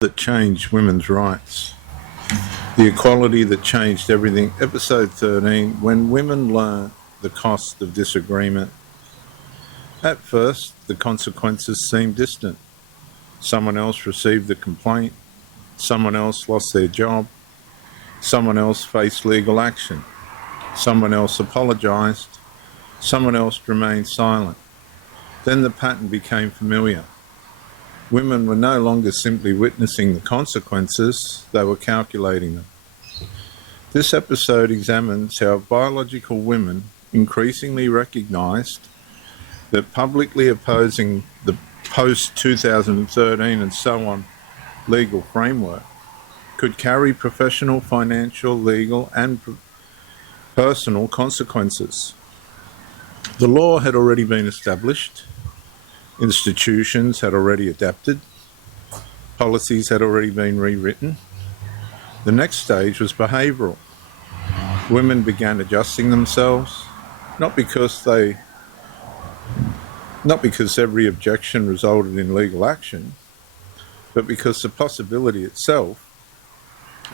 That changed women's rights. The equality that changed everything. Episode 13, when women learned the cost of disagreement. At first, the consequences seemed distant. Someone else received the complaint. Someone else lost their job. Someone else faced legal action. Someone else apologised. Someone else remained silent. Then the pattern became familiar. Women were no longer simply witnessing the consequences, they were calculating them. This episode examines how biological women increasingly recognised that publicly opposing the post-2013 and so on legal framework could carry professional, financial, legal and personal consequences. The law had already been established. Institutions had already adapted. Policies had already been rewritten. The next stage was behavioural. Women began adjusting themselves, not because every objection resulted in legal action, but because the possibility itself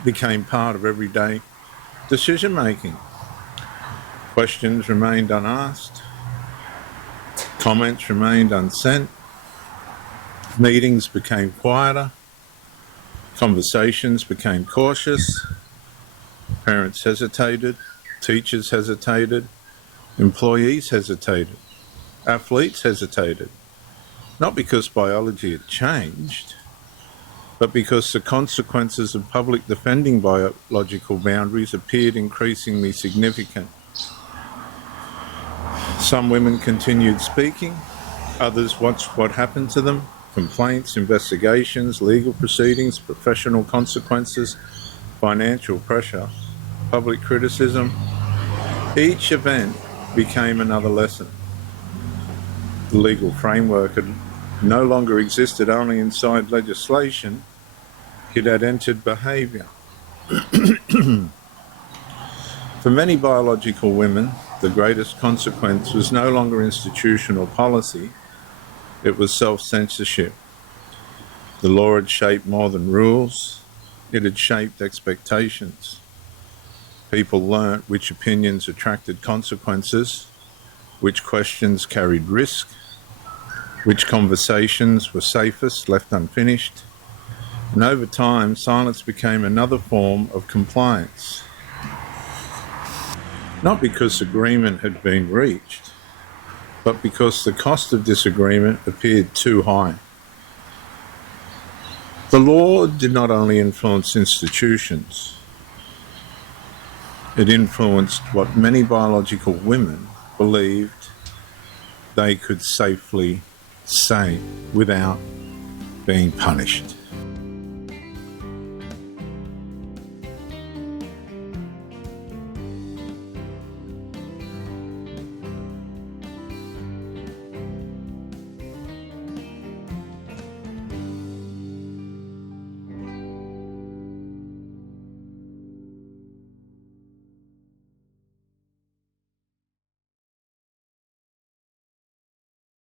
became part of everyday decision-making. Questions remained unasked. Comments remained unsent. Meetings became quieter. Conversations became cautious. Parents hesitated. Teachers hesitated. Employees hesitated. Athletes hesitated. Not because biology had changed, but because the consequences of public defending biological boundaries appeared increasingly significant. Some women continued speaking, others watched what happened to them: complaints, investigations, legal proceedings, professional consequences, financial pressure, public criticism. Each event became another lesson. The legal framework had no longer existed only inside legislation, it had entered behaviour. For many biological women, the greatest consequence was no longer institutional policy, it was self-censorship. The law had shaped more than rules, it had shaped expectations. People learnt which opinions attracted consequences, which questions carried risk, which conversations were safest left unfinished, and over time silence became another form of compliance. Not because agreement had been reached, but because the cost of disagreement appeared too high. The law did not only influence institutions, it influenced what many biological women believed they could safely say without being punished.